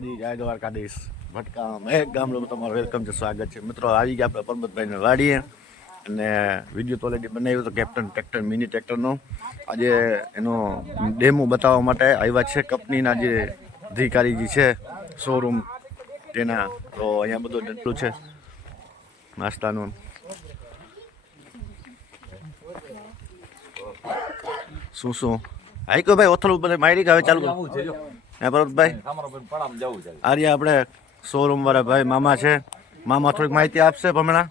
જય દ્વારકાધીશ. ભટકામ. એક ગામડું તમારું વેલકમ છે, સ્વાગત છે. મિત્રો, આવી ગયા આપણે પરમતભાઈને વાડીએ અને વીડિયો ઓલરેડી બનાવ્યો તો કેપ્ટન ટ્રેક્ટર, મિની ટ્રેક્ટરનો. આજે એનો ડેમો બતાવવા માટે આવ્યા છે. કંપનીના જે અધિકારીજી છે, શોરૂમ તેના. તો અહીંયા બધું ડટલું છે, નાસ્તાનું. શું શું? હાઈકો ભાઈ, ઓથલું બધે મારી હવે ચાલુ હે આર્યા આપણે શોરૂમ વાળા ભાઈ મામા છે. મામા થોડીક માહિતી આપશે હમણાં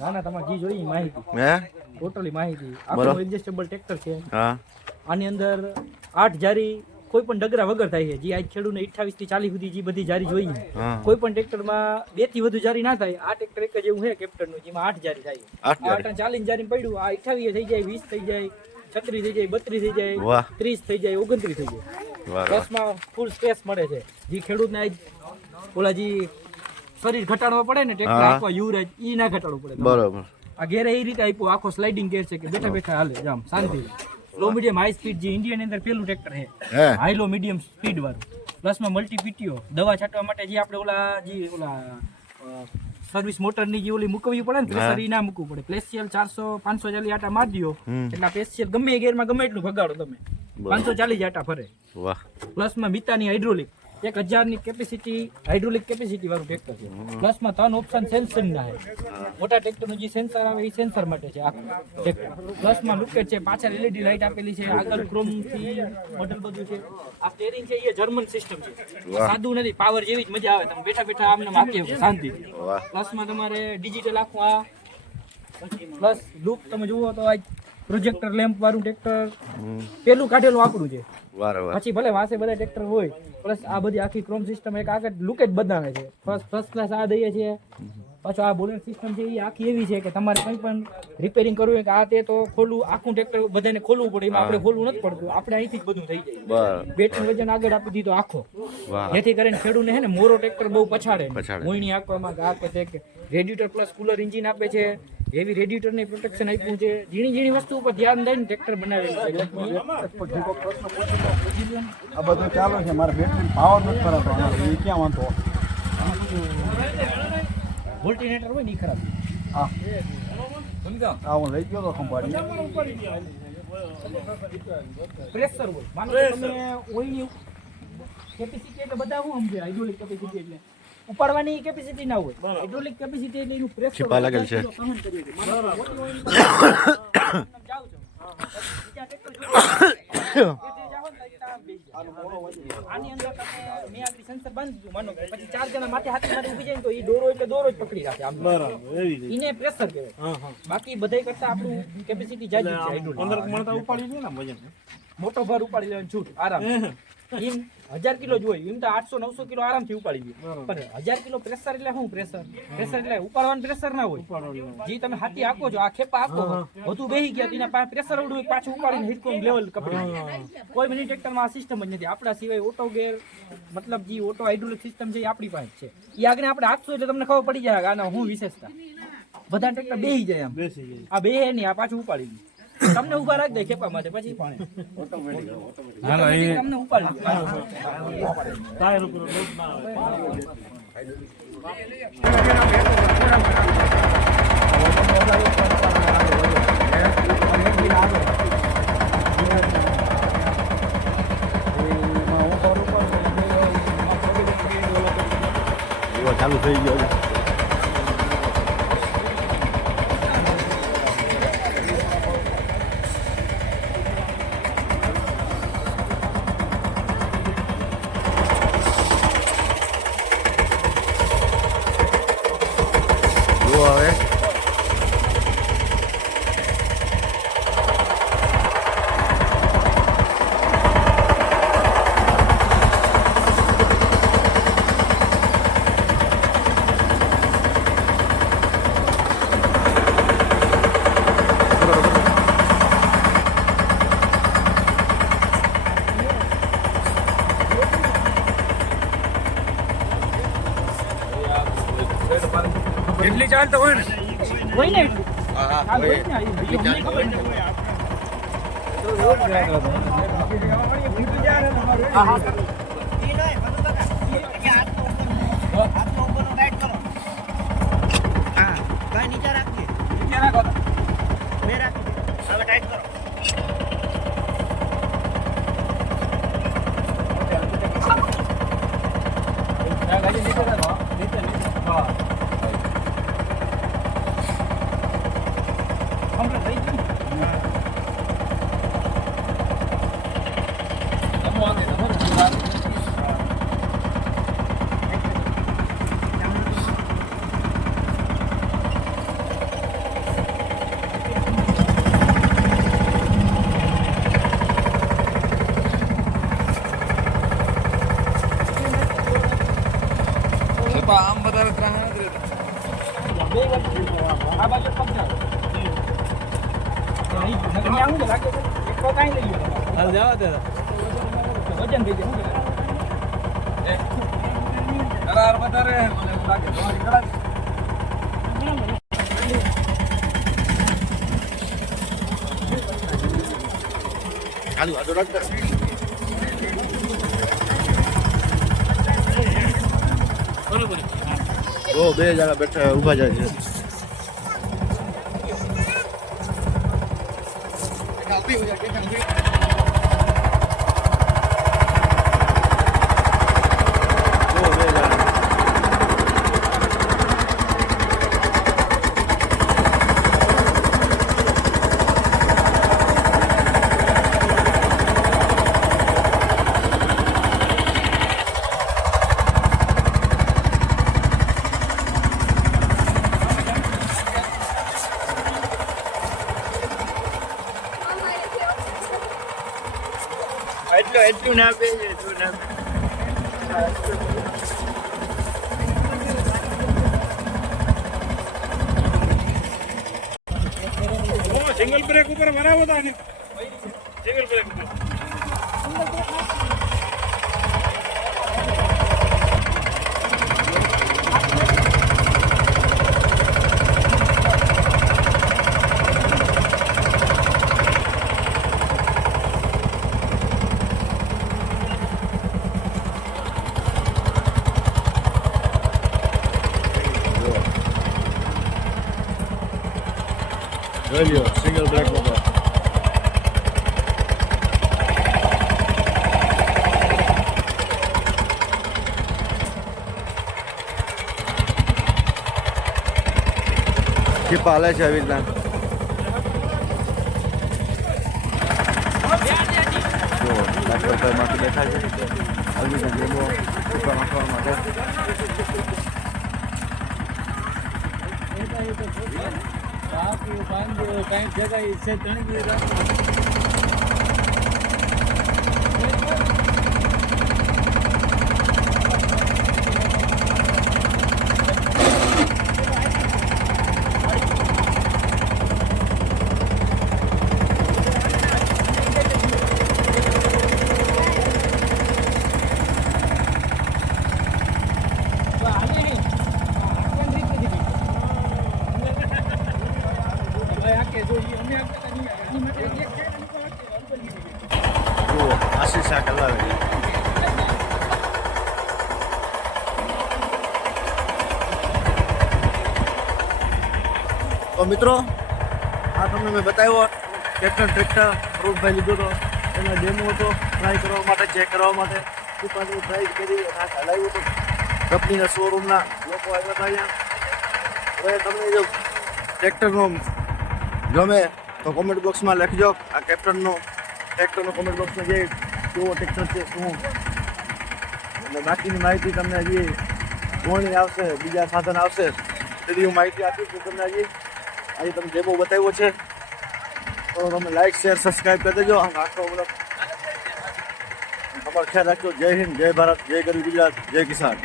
ના ના તમારે જી જોઈએ માહિતી. હે? ટોટલી માહિતી. આપણો એડજસ્ટેબલ ટ્રેક્ટર છે. હા. આની અંદર આઠ જારી કોઈ પણ ડગરા વગર થાય છે. જે આજ ખેડૂને 28 થી ચાલીસ સુધી જે બધી જારી જોઈએ. કોઈ પણ ટ્રેક્ટરમાં બેથી વધુ જારી ના થાય. આ ટ્રેક્ટર એક જ એવું છે કેપ્ટનનું જેમાં આઠ જારી થાય. આઠ ચાલીસ જારી પડ્યું. આ અઠાવીસ થઈ જાય વીસ થઈ જાય છત્રીસ થઈ જાય બત્રીસ થઈ જાય ત્રીસ થઈ જાય ઓગણત્રીસ થઈ જાય. વાહ. ફૂલ સ્પેસ મળે છે. જે ખેડૂતને ઓલા જે શરીર ઘટાડવા પડે ને ટેક્ટર આખવા આખો યુરેજ ઈ ના ઘટાડવું પડે બરોબર. આ ઘેર એ રીતે આપ્યું આખો સ્લાઇડિંગ ગેર છે કે બેઠા બેઠા હાલે જામ શાંતિ. લો મીડિયમ હાઈ સ્પીડ જે ઇન્ડિયન અંદર પેલું ટ્રેક્ટર છે. હાઈ લો મીડિયમ સ્પીડ વાળું. પ્લસમાં મલ્ટી પીટીઓ દવા છાંટવા માટે જે આપણે ઓલા જે ઓલા સર્વિસ મોટરની જે ઓલી મૂકવી પડે ને પ્રેશર ઈ ના મૂકવું પડે. પ્લેસિયલ ચારસો પાંચસો ચાલીસ આટા માર દો એટલા પ્લેસિયલ ગમે ગેરમાં ગમે એટલું ભગાડો તમે. પાંચસો ચાલીસ આટા ફરે વાહ. પ્લસમાં મિતાની હાઇડ્રોલિક એક હજારની કેપેસિટી હાઇડ્રોલિક કેપેસિટી વાળું ટ્રેક્ટર છે. પ્લસમાં ત્રણ ઓપ્શન સેન્સર ના છે મોટા ટ્રેક્ટરનું જે સેન્સર આવે એ સેન્સર માટે છે આખું પ્લસમાં લુકેટ છે પાછળ એલઈડી લાઇટ આપેલી છે આગળ ક્રોમથી મોડલ બધું છે. આ સ્ટેરિંગ છે એ જર્મન સિસ્ટમ છે. સાદું નથી પાવર જેવી જ મજા આવે. તમે બેઠા બેઠા આમને શકો શાંતિ. પ્લસમાં તમારે ડિજિટલ આખું આ. પ્લસ લુક તમે જુઓ તો આ પ્રોજેક્ટર લેમ્પ વાળું ટ્રેક્ટર. પેલું કાઢેલું આપણું છે. પછી ભલે વાસે બધા ટ્રેક્ટર હોય પ્લસ આ બધી આખી ક્રોમ સિસ્ટમ એક આગળ લુક જ બદલાવે છે. ફર્સ્ટ ફર્સ્ટ ક્લાસ આ દઈએ છીએ. પાછું આ બોલર સિસ્ટમ છે એ આખી એવી છે કે તમારે કંઈ પણ રિપેરિંગ કરવું હોય કે આ તે તો ખોલવું આખું ટ્રેક્ટર બધાને ખોલવું પડે એમાં આપણે ખોલવું નથી પડતું. આપણે અહીંથી જ બધું થઈ જાય. બેટરી વજન આગળ આપી દીધો આખો. જેથી કરીને ખેડૂને હે ને મોરો ટ્રેક્ટર બહુ પછાડે. મોઈણી આંકવામાં આ કે તે પ્લસ કુલર એન્જિન આપે છે. એવી રેડિએટરની પ્રોટેક્શન આપ્યું છે ઝીણી ઝીણી વસ્તુ ઉપર ધ્યાન દઈને ટ્રેક્ટર બનાવેલું છે. આ બધું ચાલુ છે મારે બેટરી પાવર નથી ભરાતો એ ક્યાં વાંધો? વોલ્ટિનેટર હોય ને ખરાબ હા. સમજો હું લઈ ગયો તો ખંભાળી પ્રેશર હોય. માનો કે તમે ઓઈલની કેપેસિટી એટલે બધા હું સમજે હાઇડ્રોલિક કેપેસિટી એટલે. ઉપાડવાની કેપેસિટી ના હોય. હાઇડ્રોલિક કેપેસિટી એટલે એનું પ્રેશર છીપા લાગેલ છે. આની અંદર તમે મેં આપણી સેન્સર બાંધી દીધું માનો પછી ચાર જણા માથે હાથે માથે ઊભી જાય તો એ દોરો એટલે દોરો જ પકડી રાખે આમ. એને પ્રેશર કહેવાય. બાકી બધાય કરતા આપણું કેપેસિટી જાજી છે હાઇડ્રોલિક મોટો ભાર ઉપાડી લેવાનું છૂટ આરામ. એમ હજાર કિલો જ હોય. એમ તો આઠસો નવસો કિલો આરામથી ઉપાડી દે. પણ હજાર કિલો પ્રેશર એટલે શું પ્રેશર પ્રેશર એટલે ઉપાડવાનું પ્રેશર ના હોય. જે તમે હાથી આપો છો આ ખેપા આપો વધુ બેહી ગયા એના પાસે પ્રેશર ઉડવું પાછું ઉપાડીને હિટકો લેવલ કપડી. કોઈ મિની ટ્રેક્ટરમાં આ સિસ્ટમ જ નથી. આપણા સિવાય ઓટો ગેર મતલબ જે ઓટો હાઇડ્રોલિક સિસ્ટમ છે એ આપણી પાસે છે. એ આગળ આપણે આપશું એટલે તમને ખબર પડી જાય આના હું વિશેષતા. બધા ટ્રેક્ટર બેહી જાય આમ આ બે નહીં આ પાછું ઉપાડી લે તમને ઊભા રાખ દે ખેપા માટે પછી પાણે. તમને ઉપાડી ના આવે. ચાલુ થઈ ગયો છે. એટલી ચાલતો હોય ને. હોય ને? હા હા હોય. નીચે રાખીએ નીચે રાખો જાય વધારે મને લાગે તમારી રાખતા બહુ બે જણા બેઠા ઊભા જાય છે બહુ એટલું એટલું ના આપે છે એટલું ના સિંગલ બ્રેક ઉપર બરાબર હતા ને સિંગલ બ્રેક ઉપર. જોઈ લ્યો સિંગલ બ્રેક ઉપર ચીપા હાલે છે આવી રીતના જો ડાક્ટર સાહેબમાંથી બેઠા છે આવી રીતના ડેમો ચીપા નાખવા માટે કઈ જગ્યાએ છે ત્રણ દિવસ તો આને નહીં આને રીત નથી ભાઈ આ કે જો ઈ અમે આપણે નહીં આની માટે એક છે ને ઈ તો હશે, અંકલની જુઓ આશીષ આ કલાવે તો મિત્રો, આ તમને મેં બતાવ્યો ટ્રેક્ટર ટ્રેક્ટર રૂપભાઈ લીધો હતો. એનો ડેમો હતો ટ્રાય કરવા માટે ચેક કરવા માટે. દુકાનની ટ્રાય કરી અને હલાવ્યું હતું. કંપનીના શોરૂમના લોકો આવ્યા હતા અહીંયા. હવે તમને જો ટ્રેક્ટરનો ગમે તો કોમેન્ટ બોક્સમાં લખજો. આ કેપ્ટનનો ટ્રેક્ટરનો કોમેન્ટ બોક્સમાં જે કેવો ટ્રેક્ટર છે, શું? અને બાકીની માહિતી તમને હજી કોણી આવશે, બીજા સાધન આવશે. તેથી હું માહિતી આપીશ તમને હજી આજે તમે ડેમો બતાવ્યો છે. તો તમે લાઈક શેર સબસ્ક્રાઈબ કરી દેજો. આખો મતલબ તમારો ખ્યાલ રાખજો. જય હિન્દ, જય ભારત, જય ગરીબ ગુજરાત, જય કિસાન.